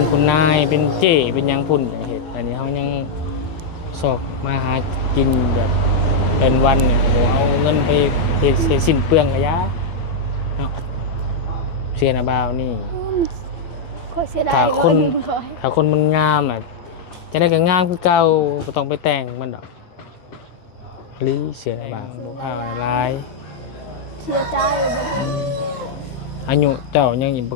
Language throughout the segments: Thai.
เป็นคุณนายเป็นเจ้เป็นยังพุ่นเหตุอันนี้เขายังสอกมาหากินแบบเป็นวันเนี่ยโหเอาเงินไปเสียสิ้นเปลืองระยะเนาะเสียนาบาวนี่ถ้าคนมันงามอ่ะจะได้ก็งามคือเก่าก็ต้องไปแต่งมันดอกหรือเสียนาบาวบุพาลายเสียใจอายุเจ้ายังอยู่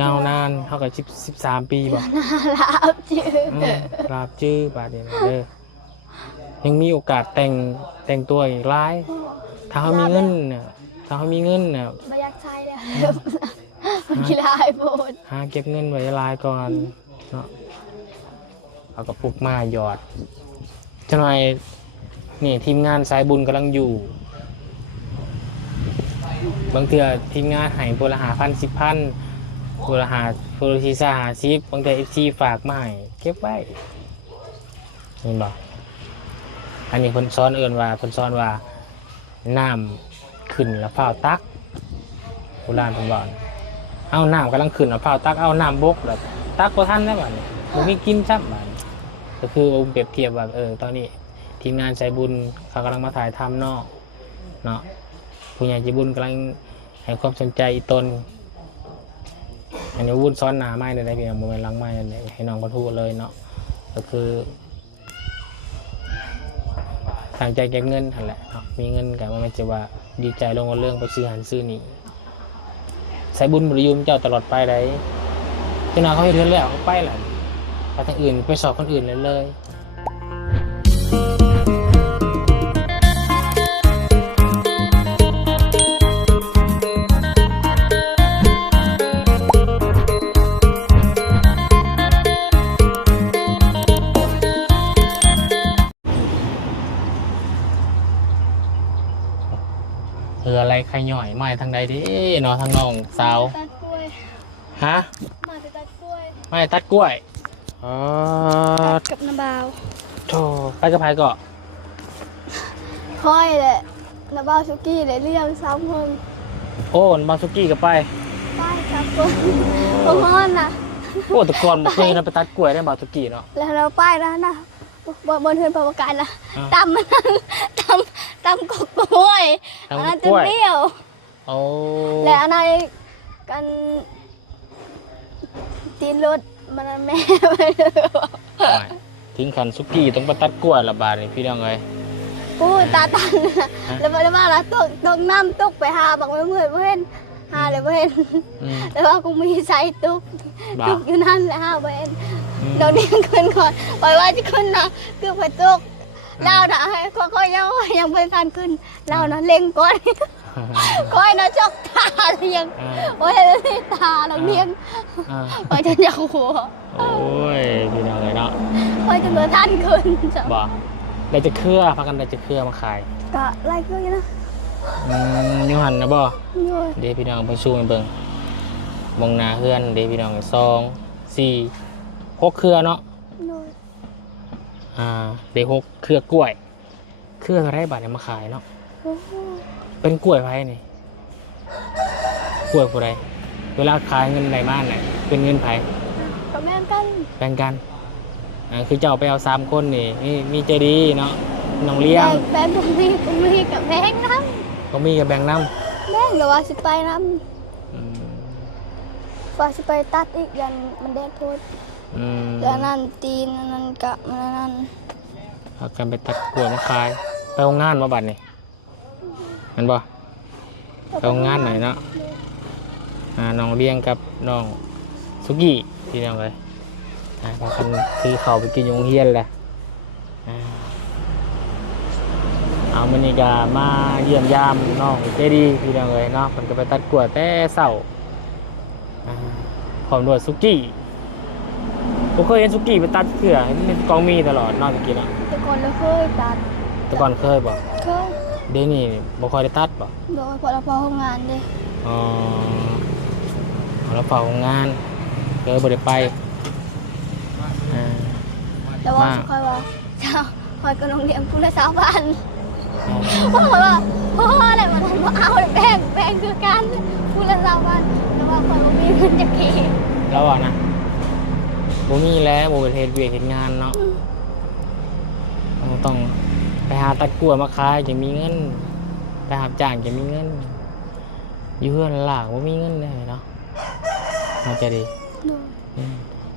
ยาวนานเท่ากับ13 ปีบ่ลาบจื้อลาบจื้อบาดนี้เด้อยังมีโอกาสแต่งตัวอีกหลายถ้าเขามีเงินเนี่ยไม่อยากใช้แล้วกีฬาไอโฟนหาเก็บเงินไว้หลายก่อนเนาะเอากระปุกมาหยอดจังหน่อยนี่ทีมงานสายบุญกำลังอยู่บางเทื่อทีมงานให้พลหาพัน10,000พลหาพลทีสหา10บางเทื่อ FC ฝากมาให้เก็บไว้เห็นบ่อันนี้เพิ่นซ้อนว่าน้ำขึ้นแล้วฟ้าวตักโบราณเพิ่นว่าเอาน้ำกำลังขึ้นแล้วฟ้าวตักเอาน้ำบกแล้วตักบ่ทันแล้วบัดนี้บ่มีกินซับบัดก็คือองค์เปรียบเทียบว่าตอนนี้ทีมงานสายบุญเขากำลังมาถ่ายทำเนาะผู้ใหญ่ใจบุญกำลังให้ความสนใจอีตนอันนี้วุ่นซ้อนหนาไม้เลยนะพี่น้องโมเมนต์ล้างไม้เลยให้น้องกระทู้เลยเนาะก็คือตั้งใจเก็บเงินนั่นแหละเนาะมีเงินกันมันจะว่าดีใจลงกับเรื่องไปซื้อหันซื้อนี่สายบุญบริยุมเจ้าตลอดไปได้เจ้าหน้าเขาให้เทือนแล้วไปแหละไปทางอื่นไปสอบคนอื่นเลยอะไรใครหน่อยไม่ทางใดดิเนาะทางน้องสาวตัดกล้วยฮะมาจะตัดกล้วยไม่ตัดกล้วยตัดกับน้ำบาวโธ่ไปกับใครก็ค่อยแหละน้ำบาวชุกี้เลยเรียก3 คนโอ้บางสุกี้กับไป3 คนพอนนะโอ้แต่ก่อนเคยเราไปตัดกล้วยได้บางสุกี้เนาะแล้วเราไปแล้วนะบนเทือนประการนะตำมันตำกกล้วยอันนั้นจะเปรี้ยวและอันนั้นกันตีนรถมันแม่ไปเลยทิ้งขันสุกี้ต้องไปตัดกล้วยละบาทนี่พี่น้องเลยพูดตาตันแล้วมาแล้วตกน้ำตกไปหาบักไม่เหมือนเพื่อนหาเลยเพื่อนแล้วว่ากูมีใส่ตุกอยู่นั่นแหละหาเพื่อนเราเลี้ยงคนก่อนปล่อยว่าจะขึ้นนะคือไปตุกเราน่ะค่อยๆยังไม่ทันขึ้นเรานะเล็งก่อนค่อยนะจกตาเลี้ยงโอ้ยตาเราเลี้ยงพอจะยังหัวโอ้ยพี่น้องเลยเนาะพอจะเมื่อทันขึ้นบ่ได้จะเครือพากันได้จะเครือมาขายก็ไล่เครือนะยูหันนะบ่เดี๋ยวพี่น้องไปสู้กันเบิ่งมองหน้าเฮือนเดี๋ยวพี่น้อง2 4 6เครือเนาะเดี๋ยว6เครือกล้วยเครืออะไรบาทเนี่ยมาขายเนาะเป็นกล้วยไผ่นี่กล้วยผู้ใดเวลาขายเงินในบ้านเนี่ยเป็นเงินไผ่ก็แบ่งกันคือเจ้าไปเอา3 คนนี่มีใจดีเนาะน้องเลี้ยงแบ่งผมมีกับแบ่งน้ำก็มีกับแบ่งน้ำแบ่งหรือว่าสิไปน้ำว่าสิไปตัดอีกยันมันแดดโพดแล้วนั่นตีนนั่นกะนั่นเอากันไปตัดกล้วยมาขายไปโรงงานมาบัดนี่เห็นบ่ไปโรงงานไหนเนาะน้องเลี้ยงกับน้องสุกี้พี่น้องเลยพากันคือเขาไปกินโรงเรียนแหละเอามื้อนี้ก็มาเยี่ยมยามน้องเจดีพี่น้องเลยเนาะมันก็ไปตัดกล้วยแต่เช้าพร้อมด้วยสุกี้ผมเคยเห็นสุกี้ไปตัดเขื่อเป็นกองมีตลอดนอกจากกินอ่ะแต่ก่อนเราเคยตัดแต่ก่อนเคยบ่เคยเดี๋ยวนี้บ่ค่อยได้ตัดบ่โดยพอเราพอทำงานดิเราเฝ้าโรงงานเคยบ่ได้ไปแต่ว่าค่อยว่าเช้าค่อยก็โรงเรียนคุณละ20,000พ่อว่าพ่ออะไรมาทำว่าเอาแบ่งคือกันคุณละ20,000แต่ว่าค่อยบ่มีเงินจะขี่แล้วอ่ะนะ บ่มีแล้วบ่เป็นเฮ็ดเวียกเฮ็ดงานเนาะต้องไปหาตัดกล้วยมาขายจะมีเงินไปหาจ้างจะมีเงินอยู่เฮือนล่างบ่มีเงินเลยเนาะน่าจะดี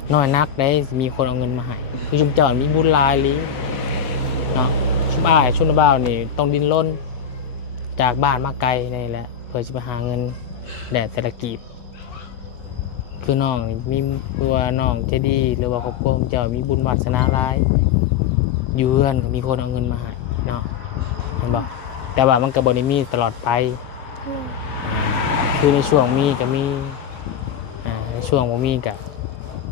โดย น้อยนักได้มีคนเอาเงินมาให้คือชุมเจ้ามีบุญหลายลีเนาะชุบอ้ายชุนบ่าวนี่ต้องดิ้นรนจากบ้านมาไกลนี่แหละเพื่อจะไปหาเงินแดดแต่ละกีบคือน้องนี่มีตัวน้องใจดีหรือว่าครอบครัวของเจ้ามีบุญวาสนาหลายอยู่เฮือนก็มีคนเอาเงินมาให้เนาะเห็นบ่แต่ว่ามันก็บ่ได้มีตลอดไป โดย คือในช่วงมีก็มีในช่วงบ่มีก็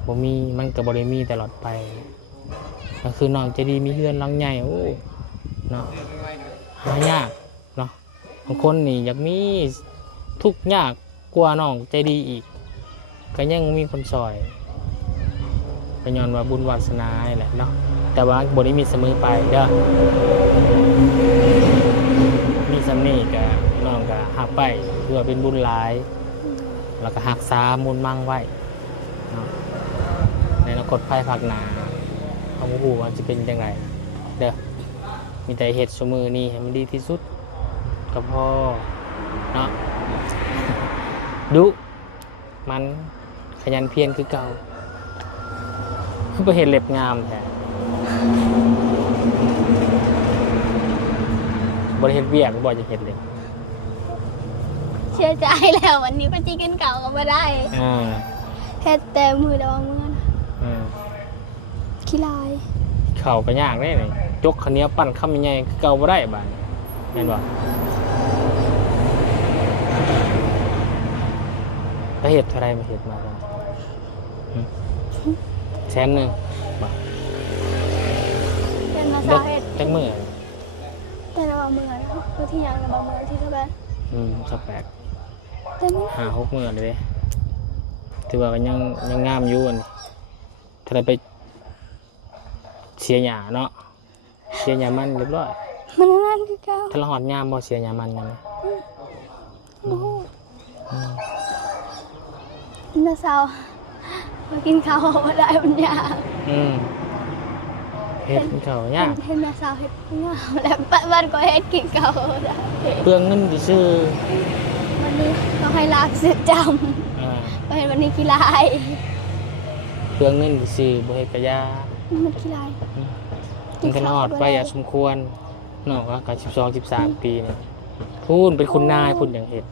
บ่มีมันก็บ่ได้มีตลอดไปก็คือน้องใจดีมีเฮือนหลังใหญ่โอ้เนาะหายากเนาะบางคนนี่อยากมีทุกข์ยากกว่าน้องใจดีอีกก็ยังมีคนซอยก็ย้อนว่าบุญวาสนานี่แหละเนาะแต่ว่าบ่ได้มีเสมอไปเด้อมีสำนี้ก็น้องก็หักไปเพื่อเป็นบุญหลาย แล้วก็หักษามูลมั่งไว้เนาะในอนาคตภายภาคหน้าเขาบ่ฮู้ว่าจะเป็นจังไงเด้อมีแต่เฮ็ดซุมื้อนี้ให้มันดีที่สุดก็พอเนาะดุมันขยันเพียรคือเก่าคือบ่เฮ็ดเล็บงามแท้บ่ได้เฮ็ดเวียกบ่จะเฮ็ดเลย เชื่อใจแล้ววันนี้ก็จิกินเก่าก็ไม่ได้ อ่า เฮ็ดแต่มือระวังมือนะ อืม ขี้ลาย เข้าก็ยากเด้นี่จกข้าวเหนียวปั้นคำใหญ่ๆคือเก่าบ่ได้บาดนี้แม่นบ่ไปเฮ็ดเท่าไรมาเฮ็ดมากันแสนหนึงบ่ เป็นมา เด็ สาก เฮ็ด จักมื้อ แต่ระวังมือนะบางทีอย่างระวังมือที่เท่าไหร่ สักแปด แต่ไม่ 5-6 มื้อเลยเด้ถือว่าก็ยังงามอยู่อันนี้ถ้าได้ไปเสียหญ้าเนาะเสียหญ้ามันเรียบร้อย มันนั่นคือเก่า ถ้าเราหอดยามบ่เสียหญ้ามันกัน โอ้โหน้าสาวมากินข้าวมาได้มันยาก เฮ็ดเขาวยาก เห็นน้าสาวเฮ็ดงามแล้วบ้านก็เฮ็ดกินข้าวได้ เปลืองเงินซื่อ วันนี้เขาให้ลาบเสียจ ๆอ่า ำไปเห็นวันนี้ขี้ลาย เปลืองเงินซื่อๆบ่เฮ็ดกะยา มันขี้ลาย มันก็นอดไปอย่าสมควรน้องก็12-13 ปีนี่พูนเป็นคุณนายพูนอย่างเฮ็ด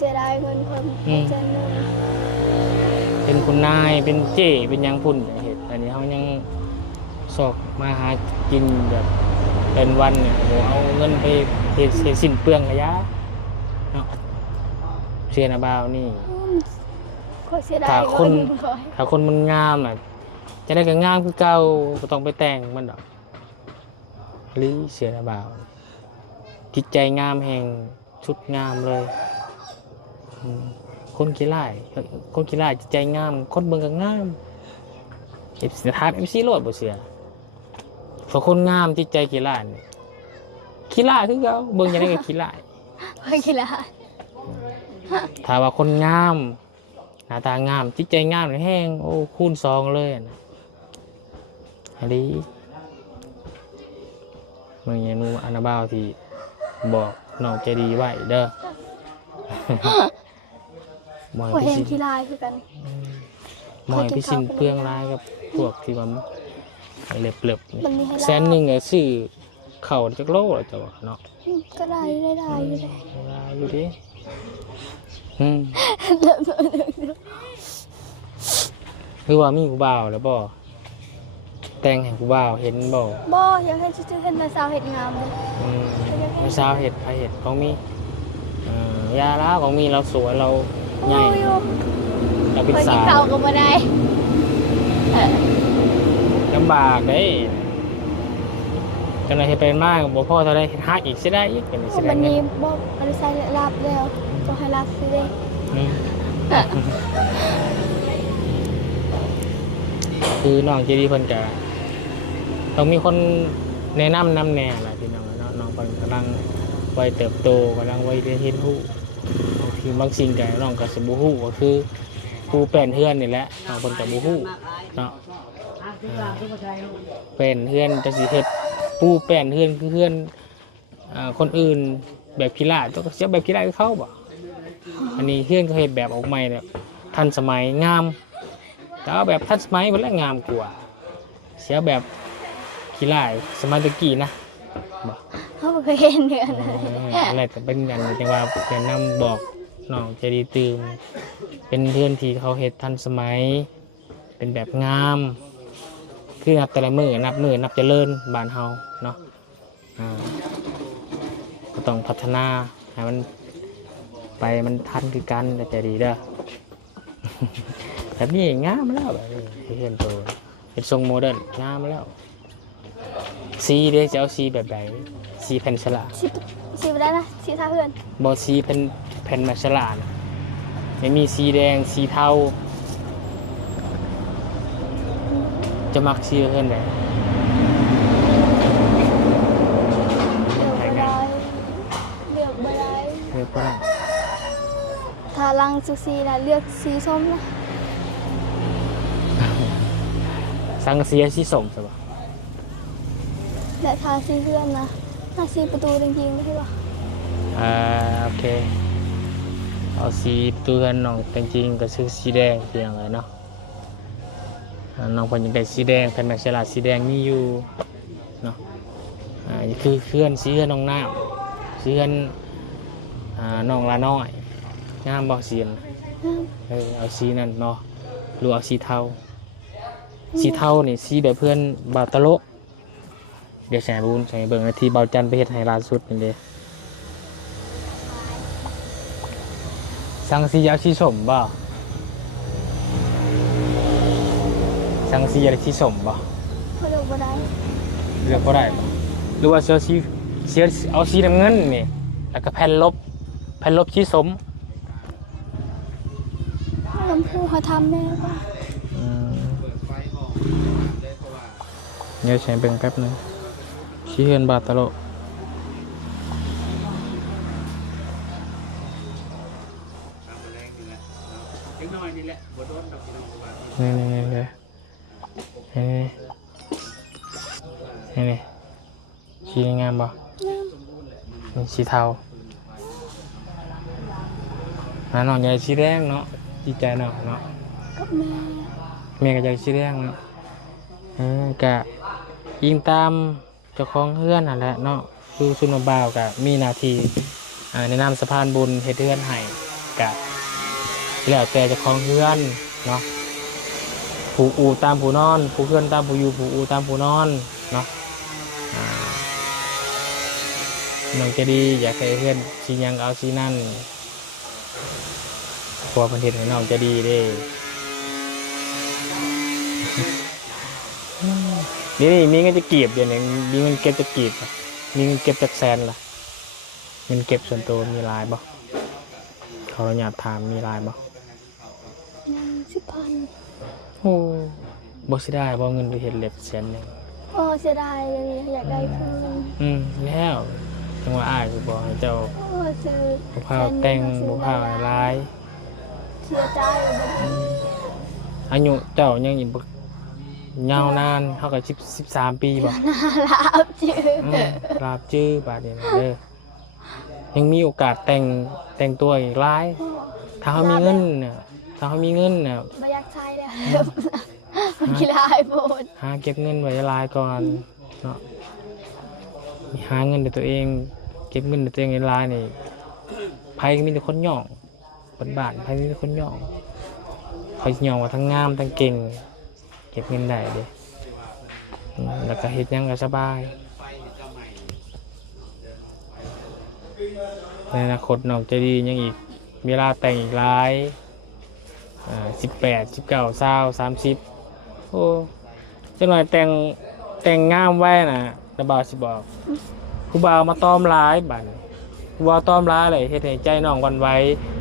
จะได้เงินเพิ่มจะหนึ่ง เป็นคุณนายเป็นเจ้เป็นหยังพูนอย่างเฮ็ดอันนี้เฮายังสอกมาหากินแบบเป็นวันเนี่ยโหเอาเงินไปเฮ็ดสิ้นเปลืองกะยาเนาะเสียหน้าบ่าวนี่ ก็เสียดาย ถ้าคน เงิก่อย ถ้าคนมันงามอ่ะจะได้ก็งามคือเก่าบ่ต้องไปแต่งมันดอกลีเสียนะบ่าวจิตใจงามแห่งชุดงามเลยคนขี้ร้ายจิตใจงามคนเบิ่งก็งามถาม MC โลดบ่เสียเพราะคนงามจิตใจขี้ร้ายนี่ขี้ร้ายคือเก่าเบิ่งจังได๋ก็ขี้ร้าย เพื่อขี้ลาย ถ้าว่าคนงามหน้าตางามจิตใจงามแห้งโอ้คูณ2เลยนะอันนี้มึงอย่านูอานาบาวที่บอกน้องใจดีไว้เด้อ มอย ก็ พี่ เห็น สิน ขี้ลายคือกัน มอยพี่สินเปลืองร้ายกับพวกที่ว่าเล็บนี่ มันมีให้ แสนหนึ่งอะซื้อเข่าจักโลละจ้ะเนาะ ก็ได้อยู่เลย ร้ายอยู่ดิคือว่ามีกูบ่าวแล้วบ่แต่งให้กูบ่าวเห็นบ่ บ่อยากให้ชื่อเห็นน้าสาวเฮ็ดงามเลย มีสาวเห็ดไผเห็ดของมียาล้าของมีเราสวยเราใหญ่เราเป็น เพื่อ สา กิน ว ข้าวก็บ่ได้ ลำบากเด้จังไรเฮ็ดเป็นมากบ่พอเท่าไรฮักอีกสิได้อีกเป็นสิได้ วัน เงิ นี้ น บ่บริษัทลาบแล้วก็ให้ลาบสิเด้ อืมคือน้องเจดีเพิ่นก็ต้องมีคนแนะนำแน่ล่ะพี่น้องเนาะน้องเพิ่นกำลังวัยเติบโตกำลังวัยเรียนรู้บางทีบางสิ่งก็น้องก็สิบ่ฮู้ก็คือ ปูแป้นเฮือนนี่แหละน้องเพิ่นก็บ่ฮู้เนาะเป็นเฮือนจังสิเฮ็ดปูแป้นเฮือนคือเฮือนคนอื่นแบบขี้ลาดต้องเสียแบบขี้ลาดคือเขาบ่อันนี้เฮือนเขาเฮ็ดแบบออกใหม่เนี่ยทันสมัยงามแต่เอาแบบทันสมัยมันแล้วงามกว่าเสียแบบขี้ลาดสมัยตะกี้นะบ่ เขาบ่เคยเห็นเดือนนะ อะไรแต่เป็นอย่างจังว่าแนะนำบอกน้องใจดีตื่มเป็นเพื่อนที่เขาเฮ็ดทันสมัยเป็นแบบงามคือนับแต่ละมือนับเจริญบ้านเฮาเนาะก็ต้องพัฒนาให้มันไปมันทันคือกันแต่ใจดีเด้อ แบบนี้งามแล้วแบบนี้เพื่อนโตเป็นทรงโมเดิร์นงามแล้วสีเด้จะเอาสีแบบไหนสีแผ่นฉลาด สีบ่ได้นะสีท่าเพื่อน บอสีเป็นแผ่นมาฉลาดไม่มีสีแดงสีเทาจะมักสีเพื่อนไหน เลือกบ่ได้ เรียกว่า ถ้าลังสุสีนะเลือกสีส้มนะ สังกะสีสีส้มใช่ปะ และทาสีเพื่อนนะทาสีประตูจริงๆไม่ใช่ปะ โอเคเอาสีตัวเพื่อนน้องจริงๆก็ซื้อสีแดงเพียงเลยเนาะน้องเพิ่นยังได้สีแดงแผ่นมาฉลาดสีแดงมีอยู่เนาะคือเพื่อนสีเพื่อนน้องน้ำสีเพื่อนน้องละน้อยงามบอกสีนเอาสีนั่นเนาะหรือเอาสีเทาสีเทานี่สีแบบเพื่อนบาตะโลเดี๋ยวแสบุญใส่เบิ่งนาทีเบาจันไปเฮ็ดให้ล่าสุดนี่เด้สังสียาวสีส้มบ่สังสียาวสีส้มบ่ เขาเลือกบ่ได้ เลือกบ่ได้บ่หรือว่าเอาสีน้ำเงินนี่แล้วก็แผ่นลบสีส้ม ลำพูเขาทำแม่ปะ เดี๋ยวใช้เบิ่งแป๊บนึงสีเฮือนบาตะโลนี่เลยนี่สีงามบ่นี่สีเทาน้องใหญ่สีแดงเนาะดีใจเนาะ กับแม่ ก็ใหญ่สีแดงเนาะกะยิงตามเจ้าของเฮือนนั่นแหละเนาะคือสุนบ่าวกะมีหน้าที่ในนามสะพานบุญเฮ็ดเฮือนให้กะแล้วแต่เจ้าของเฮือนเนาะผู้อูตามผู้นอนผู้เฮือนตามผู้อยู่ผู้อูตามผู้นอนเนาะน้องจะดีอยากให้เฮือนสิหยังเอาสินั่นพอเพิ่นเฮ็ดให้น้องจะดีเด้นี่มีเงินจะเก็บเดี๋ยวนี้มีเงินเก็บจะเก็บมีเงินเก็บจากแสนล่ะเงินเก็บส่วนตัวมีลายบ่เขาอยากถามมีลายบ่ 10,000 โอ้บ่สิได้บ่เงินไปเฮ็ดเล็บแสนนึง โอ้เสียดายเลยอยากได้เพิ่ม แล้วจังว่าอ้ายก็บอกให้เจ้า โอ้ซื้อ บ่พาแต่งบ่พาลาย เสียใจเลย อายุเจ้ายังอีกยาวนานเท่ากับ13 ปีบ่ น่ารักจืด ลาบจื้อบาดนี้เด้อยังมีโอกาสแต่งตัวอีกหลายถ้าเขามีเงินน่ะไม่อยากใช้เลยกีฬาไอโฟน หาเก็บเงินไว้หลายก่อนเนาะหาเงินด้วยตัวเองเก็บเงินด้วยตัวเองหลายนี่ไผก็มีแต่คนย่องบ้านไผมีแต่คนย่องเขาย่องว่าทั้งงามทั้งเก่งเก็บเงินได้เด้แล้วก็เฮ็ดหยังก็สบายในอนาคตน้องจะดียังอีกเวลาแต่งอีกหลาย18 19 20 30โอ้จังหน่อยแต่งงามไว้น่ะระบาวสิบอกผู้บ่าวมาตอมหลายบัดผู้บ่าวตอมหลายเลยเฮ็ดให้ใจน้องหวั่นไหว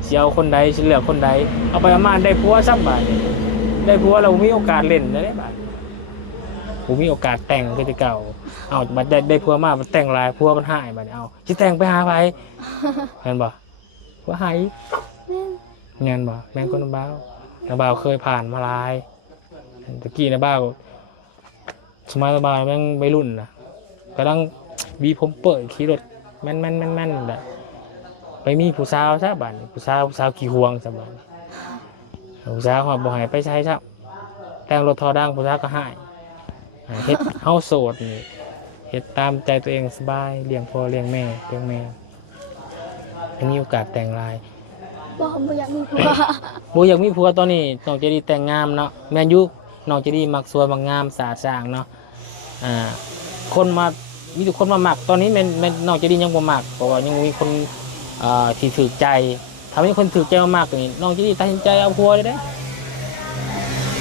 สิเอาคนใดสิเลือกคนใดเอาไปประมาณได้ผัวซับบาดนี้ได้ผัวแล้วมีโอกาสเล่นได้บาดบ่มีโอกาสแต่งคือแต่เก่าเอาบัดได้ผัวมามันแต่งหลายผัวมันหายบัดนี้เอาสิแต่งไปหาไผแม่นบ่ผัวหายแม่นบ่แม่นคนบ่าว นาบ่าวเคยผ่านมาหลายตะกี้นาบ่าวสมัยนาบ่าวยังวัยรุ่นนะกำลังวีผมเปิดขี่รถแม่นแบบไปมีผู้สาวซะบัดผู้สาวขี่ห่วงซะบัดผู้สาวเขาบ่ให้ไปใช้ซะแต่งรถทอดังผู้สาวก็ให้เฮ็ดเฮาโสดนี่เฮ็ดตามใจตัวเองสบายเลี้ยงพ่อเลี้ยงแม่มีโอกาสแต่งลาย บ่อยากมีผัว บ่อยากมีผัวตอนนี้น้องเจดีแต่งงามเนาะแม่นอยู่น้องเจดีมักสวยมักงามสะอาดสร้างเนาะคนมามีทุกคนมามักตอนนี้แม่นน้องเจดียังบ่มักเพราะว่ายังมีคนที่ถูกใจถ้ามีคนถูกใจมากๆนี่น้องเจดีตัดสินใจเอาผัวเลยเด้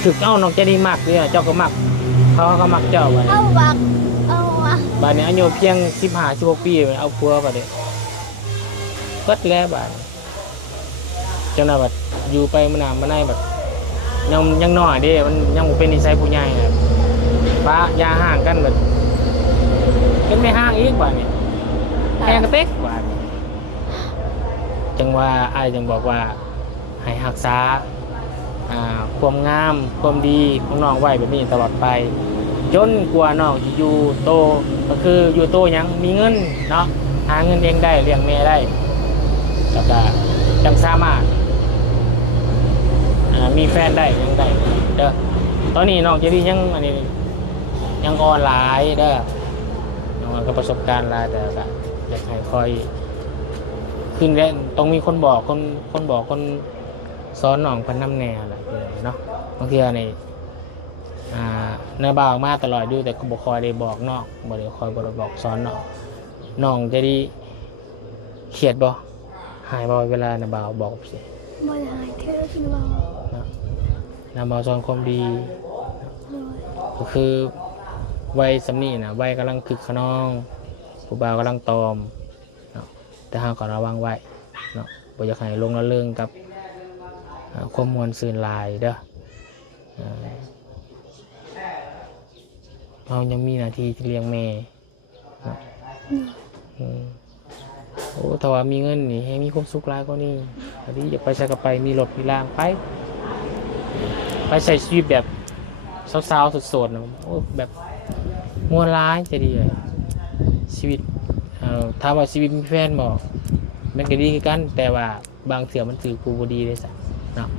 ถูกเอาน้องเจดีมักเลยเจ้าก็มักเขาก็มักเจ้าบัดนี้ เอาบักเอาอะ บัดนี้อายุเพียง15-16ปีเอาผัวบัดนี้เบิดแล้วบัดจังได๋บัดอยู่ไปมื้อหน้ามื้อในบัดยังน้อยเด้มันยังบ่เป็นนิสัยผู้ใหญ่ครับป้ายาห่างกันบัดเป็นไม่ห่างอีกบัดนี้แพงกระเต็กบัดจังว่าอ้ายจังบอกว่าให้รักษาความงามความดีของน้องไว้แบบนี้ตลอดไปจนกว่าน้องจะอยู่โตก็คืออยู่โตยังมีเงินเนาะหาเงินเองได้เลี้ยงแม่ได้แล้วก็จังสามารถมีแฟนได้ยังได้เด้อตอนนี้น้องเจดียังอันนี้ยังออนไลน์เด้อน้องก็ประสบการณ์หลายแต่ก็อยากให้คอยขึ้นแล้วต้องมีคนบอกคนสอนน้องเพิ่นนำแนวแหละเนาะบางทีนี่นาบ่าวมาตลอดอยู่แต่ก็บ่คอยได้บอกน้องบ่ได้คอยบ่ได้บอกสอนน้องเจดีเครียดบ่หายบ่เวลานาบ่าวบอกสิ บ่ได้เธอคือบ่ นาบ่าวสอนความดีก็คือวัยสำนี้นะวัยกำลังคึกขนองผู้บ่าวกำลังตอมเนาะแต่เฮาก็ระวังไว้เนาะบ่อยากให้ลงละเริงกับความมวลซื่นหลายเด้อเรายังมีหน้าที่ที่เลี้ยงแม่เนาะโอ้ถ้าว่ามีเงินนี่ให้มีความสุขหลายกว่านี้อันนี้อย่าไปใช้กับไปมีรถมีรางไปใช้ชีวิตแบบสาวๆสดๆนะโอ้แบบมวลร้ายจะดีเลยชีวิตถ้าว่าชีวิตมีแฟนบอกมันก็ดีคือกันแต่ว่าบางเสือมันถือกูบดีเลยสักเนาะ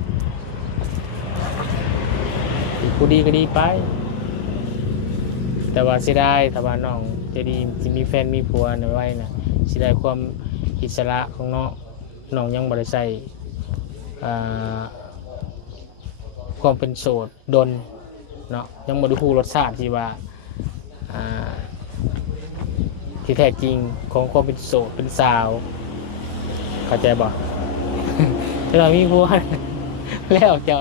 ถือกูดีก็ดีไปแต่ว่าเสียดายถ้าว่าน้องจะดีจะมีแฟนมีผัวในไว้นะเสียดายความอิสระของน้องยังบริใส่ความเป็นโสดดนเนาะยังบ่ได้ฮู้รสชาติที่ว่าที่แท้จริงของความเป็นโสดเป็นสาวเข้าใจบ่ ถ้าเรามีผัว แล้วเจ้า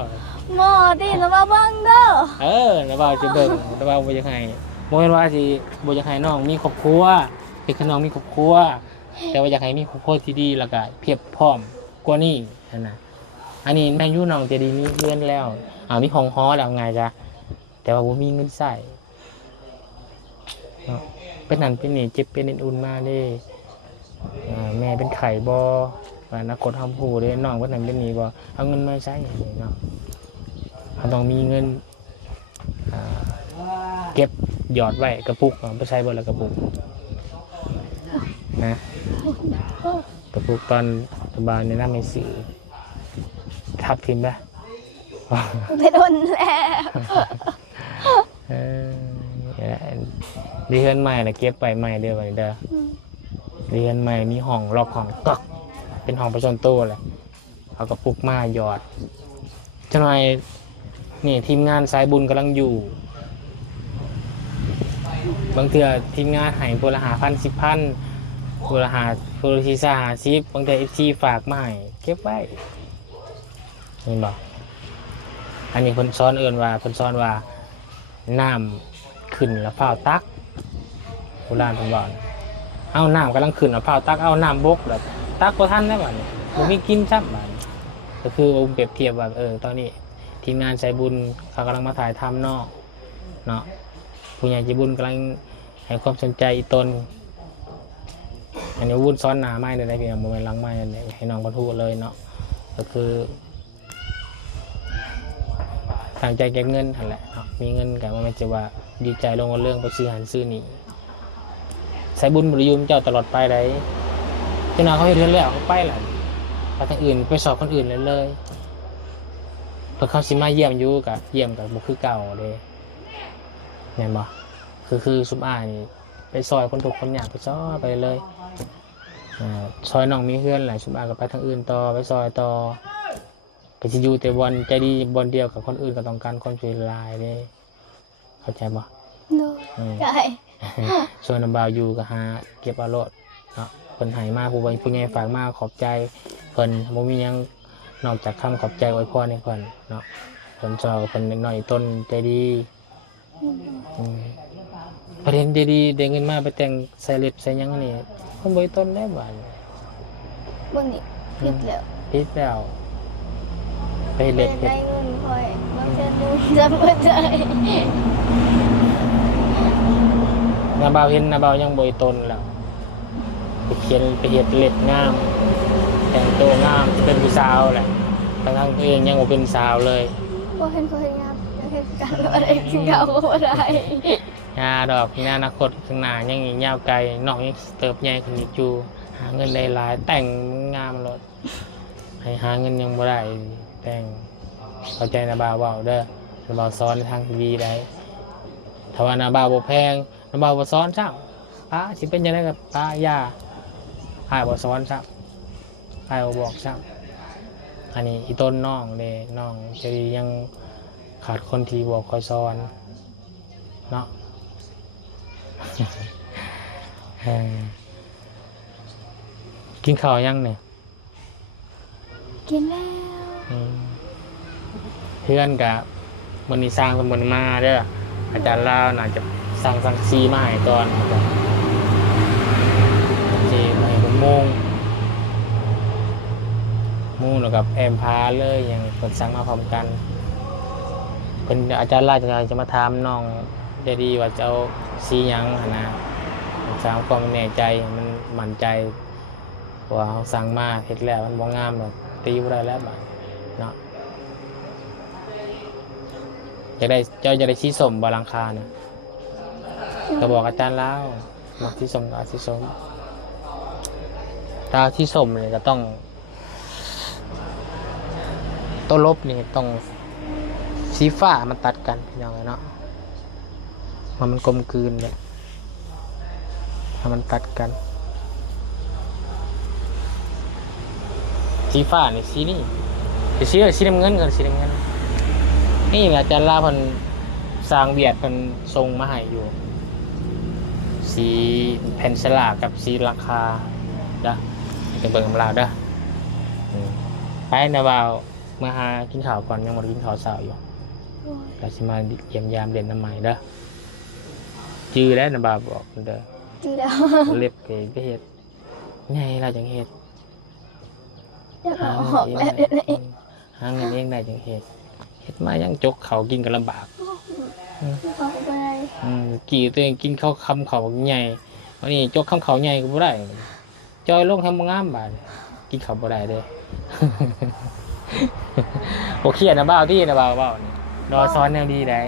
หมอติแล้วว่าเบิ่งเด้อ แล้วว่าจะเบิ่งแล้วว่าบ่อยากให้บ่แม่นว่าสิบ่อยากให้น้องมีครอบครัวเป็นขน้องมีครอบครัวแต่ว่าอยากให้มีครอบครัวที่ดีแล้วก็เพียบพร้อมกว่านี้นะอันนี้แม่อยู่น้องจะดีมีเพื่อนแล้วมีห้องหอแล้วไงจ๊ะแต่ว่าผมมีเงินใส่เป็นนั่นเป็นนี่เจ็บเป็นอุ่นมาเลยแม่เป็นไข่บอนักกดทำผูเลยน้องเป็นนั่นเป็นนี่บอเอาเงินมาใช้เนาะเขาต้องมีเงินเก็บหยอดไว้กระปุกไปใช้บนละกระปุกนะกระปุกตอนบานในน้ำไม่สื่อทับทิมได้ไปโดนแล้วดีเฮือนใหม่นะเก็บไปใหม่เด้อวันนี้เด้อดีเฮือนใหม่มีห้องรอบห้องกักเป็นห้องประชนโต้เลยเขาก็ปลุกมาหยอดเจ้าหน่อยนี่ทีมงานสายบุญกำลังอยู่บางเทื่อทีมงานให้พลหา10,000พลหาพลทีซ่า50บางเทื่อFCฝากมาให้เก็บไว้เห็นบ่อันนี้คนซ้อนเอิ้นว่าคนซ้อนว่าน้ำขึ้นแล้วเผาตักโบราณผมบอกเอาน้ำกำลังขึ้นแล้วเผาตักเอาน้ำบกแบบตักพอท่านได้บ่เนี่ยผมมีกินซับบ่ก็คือผมเปรียบเทียบว่าตอนนี้ทีมงานสายบุญเขากำลังมาถ่ายทำเนาะผู้ใหญ่ใจบุญกำลังให้ความสนใจอีตนอันนี้วุ่นซ้อนหนาไม้เลยพี่น้องโมเมนต์ล้างไม้เลยให้น้องบรรทุกเลยเนาะก็คือ ทางใจเก็บเงินนั่นแหละเนาะมีเงินกันมันจะว่าดีใจลงกับเรื่องไปซื้อหันซื้อนี่ใส่บุญบริยุมเจ้าตลอดไปได้เจ้านาเขาให้เทือนแล้วเขาไปแหละไปทางอื่นไปสอบคนอื่นเลยเพื่อเขาสิมาเยี่ยมอยู่กับเยี่ยมกับบุคือเก่าเลยเห็นบ่คือซุปอ้ายนี่ไปซอยคนถูกคนอยากไปซอยไปเลยซอยน้องมีเพื่อนหลายซุปอ้ายก็ไปทางอื่นต่อไปซอยต่อไปสิอยู่แต่บอลใจดีบอลเดียวกับคนอื่นก็ต้องการคนช่วยลายเลยเข้าใจบ่ โดยใช่ ส่วนน้ำบ่าวอยู่ก็หาเก็บเอารมณ์เนาะเพิ่นให้มาผู้ใหญ่ฝากมาขอบใจเพิ่นบ่มีหยังนอกจากคำขอบใจอวยพรให้เพิ่นเนาะเพิ่นชอบเพิ่นน้อยต้นใจดีประเด็นดีๆได้เงินมาไปแต่งใส่เล็บใส่หยังนี่เพิ่นบ่ต้นได้บาด เบิ่งนี่ผิดแล้ว ผิดแล้วไปเล็บ ได้เงินคอยบางเทื่อนึงจำบ่ได้ น้าบ่าวเห็นน้าบ่าวยังบ่ต้นแล้วไปเขียนไปเฮ็ดเล็บงามแต่งตัวงามเป็นผู้สาวแหละทั้งตัวเองยังบ่เป็นสาวเลย บ่เห็นเขาเฮ็ดงามเฮ็ดกันอะไรกินข้าวบ่ได้ ยาดอกในอนาคตข้างหน้ายังอีกยาวไกลน้องยังเติบใหญ่ขึ้นอีกอยู่หาเงินได้หลายแต่งงามรถให้หาเงินยังบ่ได้แต่งเข้าใจนะบ่าวเว้าเด้อนะบ่าวสอนทางดีได้ถ้าว่านะบ่าวบ่แพงนะบ่าวบ่สอนซ้ำป้าสิเป็นจังได๋กับป้าย่าอ้ายบ่สอนซ้ำอ้ายบ่บอกซ้ำอันนี้อีต้นน้องเด้น้องจะยังขาดคนที่บอกคอยสอนเนาะ กินข้าวยังเนี่ย กินแล้ว เพื่อนกับมันนี่สร้างสมุนมาเด้ออาจารย์ลาวน่าจะสั่งซีมาให้ก่อนซีมาให้ผมมุ่งแล้วกับแอมพาเลยอย่างคนสั่งมาพร้อมกันเป็นอาจารย์ลาวจะมาถามน้องจะดีว่าจะเอาซีหยังนะสร้างความแน่ใจมันมั่นใจว่าเขาสั่งมาเห็ดแล้วมันบ่งามแบบตีบ่ได้แล้วบ่เนาะจะได้สีส้มบาลังคาเนี่ยก็บอกอาจารย์แล้วมักสีส้มกับสีส้มตาสีส้มเนี่ยก็ต้องต้นลบนี่ต้องสีฟ้ามันตัดกันพี่น้องเนาะมันกลมกลืนเลยมันตัดกันสีฟ้านี่สีนี่สีน้ำเงินกันสีน้ำเงินนี่อาจารย์ลาเพิ่นสร้างเบียดเพิ่นทรงมาให้อยู่สีแผ่นฉลากกับสีราคาเด้อจะเบิ่งกับเราเด้อไปนะบ่าวมาหากินข้าวก่อนยังบ่ได้กินข้าวเช้าอยู่เราสิมาเยี่ยมยามเด่นน้ำใหม่เด้อจื้อแล้วนะบ่าวบอกเด้อ จื้อแล้ว เล็บไปเฮ็ดไงเราจังเฮ็ด อยากเอาออกแล้วเดี๋ยวนี้ หาเงินเองได้จังเฮ็ดมายังจกเขากินกันลำบาก เอาไป กี่ตัวเองกินข้าวคำเขาใหญ่วันนี้จกคำเขาใหญ่ก็บ่ได้จอยลงทำบ่งามบาดกินเขาบ่ได้เด้อ โอเคนะบ่าวที่นะบ่าวนี่รอซ้อนแนวดีได้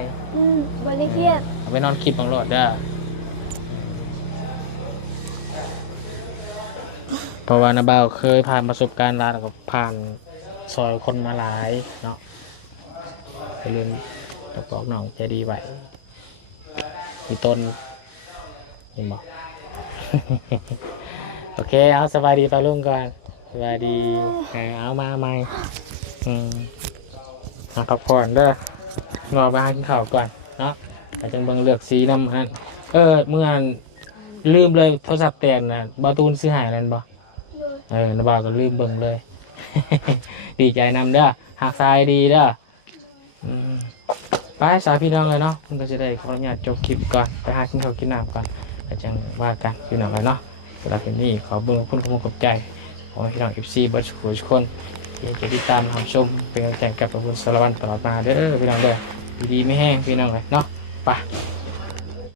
บ่ได้เครียด เอาไปนอนคิดบังโลดเด้อเพราะว่านะบ่าวเคยผ่านประสบการณ์หลายแล้วก็ผ่านซอยคนมาหลายเนาะไปเรื่องตะกอกน้องใจดีไว้มีต้นเห็นบอก โอเคเอาสบายดีไปลุงก่อนสบายดีเอามาใหม่มาพักผ่อนเด้องอไปหากินข้าวก่อนเนาะอาจจะเบิ่งเลือกสีน้ำฮะเมื่อลืมเลยโทรศัพท์แตกนะบาตูนซื้อหายนั่นบ่นะบ่าวก็ลืมเบิ่งเลย ดีใจนำเด้อหักทรายดีเด้อไปสายพี่น้องเลยเนาะคุณก็จะได้ขออนุญาตจบคลิปก่อนไปหากินข้าวกินน้ำก่อนแล้วจังว่ากันพี่น้องเลยเนาะเวลาเป็นนี่ขอเบิ่งคุณขอบใจขอให้พี่น้อง FC เบิร์ดทุกคนที่จะติดตามรับชมเป็นกำลังใจกับพระคุณสารวัตรตลอดมาเด้อพี่น้องเด้อดีๆไม่แห้งพี่น้องเลยเนาะไป